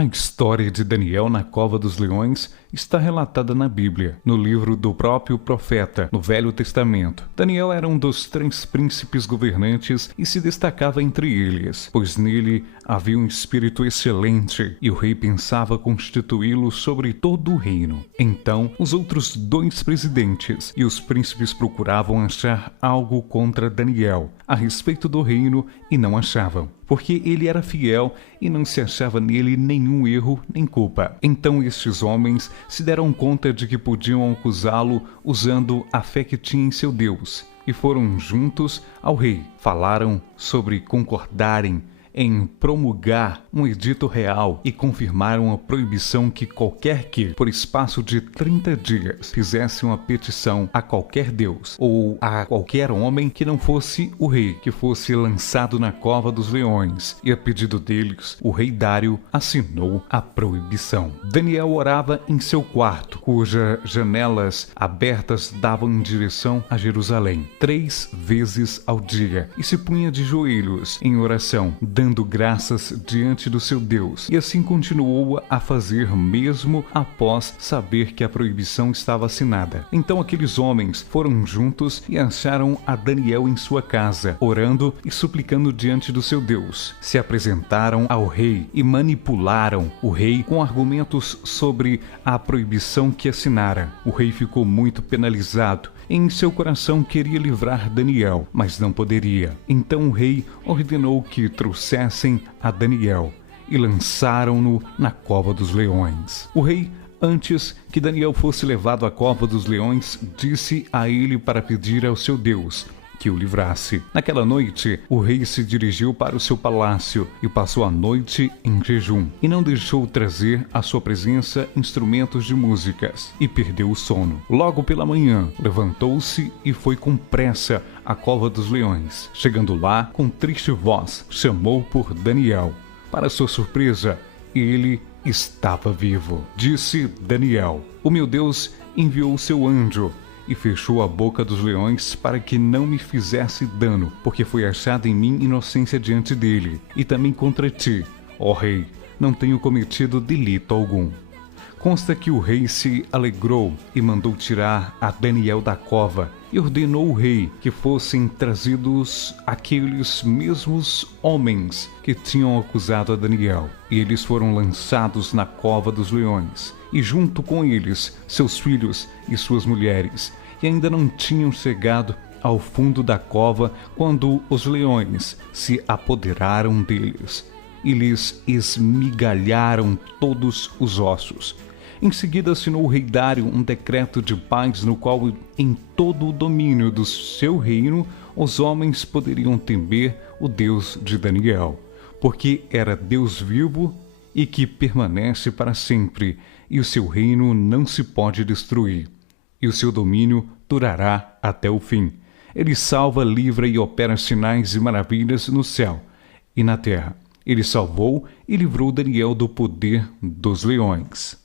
A história de Daniel na cova dos leões está relatada na Bíblia, no livro do próprio profeta, no Velho Testamento. Daniel era um dos 3 príncipes governantes e se destacava entre eles, pois nele havia um espírito excelente e o rei pensava constituí-lo sobre todo o reino. Então, os outros 2 presidentes e os príncipes procuravam achar algo contra Daniel a respeito do reino e não achavam, porque ele era fiel e não se achava nele nenhum erro nem culpa. Então estes homens se deram conta de que podiam acusá-lo usando a fé que tinha em seu Deus, e foram juntos ao rei. Falaram sobre concordarem em promulgar um edito real e confirmaram a proibição que qualquer que, por espaço de 30 dias, fizesse uma petição a qualquer deus ou a qualquer homem que não fosse o rei, que fosse lançado na cova dos leões. E a pedido deles, o rei Dário assinou a proibição. Daniel orava em seu quarto, cujas janelas abertas davam em direção a Jerusalém, 3 vezes ao dia, e se punha de joelhos em oração, dando graças diante do seu Deus, e assim continuou a fazer mesmo após saber que a proibição estava assinada. Então aqueles homens foram juntos e acharam a Daniel em sua casa, orando e suplicando diante do seu Deus. Se apresentaram ao rei e manipularam o rei com argumentos sobre a proibição que assinara. O rei ficou muito penalizado. Em seu coração queria livrar Daniel, mas não poderia. Então o rei ordenou que trouxessem a Daniel e lançaram-no na cova dos leões. O rei, antes que Daniel fosse levado à cova dos leões, disse a ele para pedir ao seu Deus que o livrasse. Naquela noite, o rei se dirigiu para o seu palácio e passou a noite em jejum, e não deixou trazer à sua presença instrumentos de músicas, e perdeu o sono. Logo pela manhã, levantou-se e foi com pressa à cova dos leões. Chegando lá, com triste voz, chamou por Daniel. Para sua surpresa, ele estava vivo. Disse Daniel: "O meu Deus enviou o seu anjo e fechou a boca dos leões para que não me fizesse dano, porque foi achada em mim inocência diante dele, e também contra ti, ó rei, não tenho cometido delito algum." Consta que o rei se alegrou e mandou tirar a Daniel da cova, e ordenou o rei que fossem trazidos aqueles mesmos homens que tinham acusado a Daniel, e eles foram lançados na cova dos leões, e junto com eles seus filhos e suas mulheres, e ainda não tinham chegado ao fundo da cova quando os leões se apoderaram deles e lhes esmigalharam todos os ossos. Em seguida assinou o rei Dário um decreto de paz no qual, em todo o domínio do seu reino, os homens poderiam temer o Deus de Daniel, porque era Deus vivo e que permanece para sempre, e o seu reino não se pode destruir, e o seu domínio durará até o fim. Ele salva, livra e opera sinais e maravilhas no céu e na terra. Ele salvou e livrou Daniel do poder dos leões.